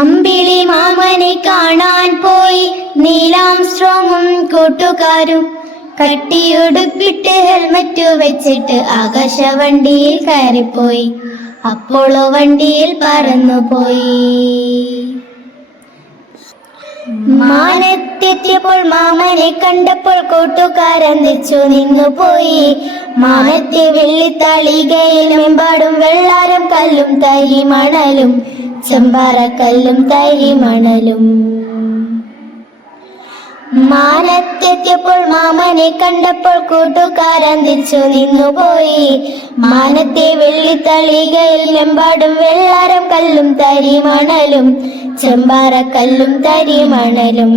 അമ്പിളി മാമനെ കാണാൻ പോയി നീലാംസ്ട്രോങ്ങും കൂട്ടുകാരും. കട്ടിയുടുപ്പിട്ട് ഹെൽമറ്റ് വെച്ചിട്ട് ആകാശവണ്ടിയിൽ കയറിപ്പോയി. അപ്പോളോ വണ്ടിയിൽ പറന്നുപോയി. മാനത്തെത്തിയപ്പോൾ മാമനെ കണ്ടപ്പോൾ കൂട്ടുകാരന്തിച്ചു നിന്നുപോയി. മാനത്തെ വെള്ളിത്തളികയിൽ മെമ്പാടും വെള്ളാരം കല്ലും തരി മണലും ചെമ്പാറക്കല്ലും തരി മണലും. മാനത്തെത്തിയപ്പോൾ മാമനെ കണ്ടപ്പോൾ കൂട്ടുകാരന്തിച്ചു നിന്നുപോയി. മാനത്തെ വെള്ളിത്തളികയിൽ മെമ്പാടും വെള്ളാരം കല്ലും തരി മണലും ചെമ്പാറക്കല്ലും തരി മണലും.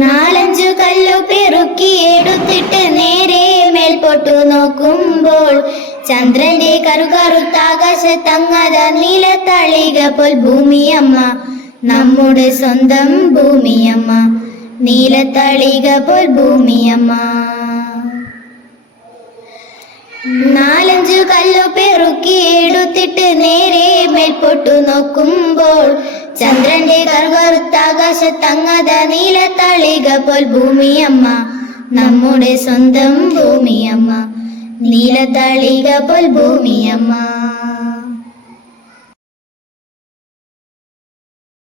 4-5 കല്ലു പെറുക്കി എടുത്തിട്ട് നേരെ മേൽപോട്ടു നോക്കുമ്പോൾ ചന്ദ്രന്റെ കറുകറുത്ത ആകാശത്തങ്ങത നീലത്തളിക പോൽ ഭൂമിയമ്മ, നമ്മുടെ സ്വന്തം ഭൂമിയമ്മ, നീലത്തളിക പോൽ ഭൂമിയമ്മ. 4-5 കല്ലു പെറുക്കി എടുത്തിട്ട് നേരെ മേൽപോട്ടു നോക്കുമ്പോൾ ചന്ദ്രന്റെ കറുകറുത്ത ആകാശത്തങ്ങത നീലത്തളിക പോൽ ഭൂമിയമ്മ, നമ്മുടെ സ്വന്തം ഭൂമിയമ്മ, നീലത്തളിക പോൽ ഭൂമിയമ്മ.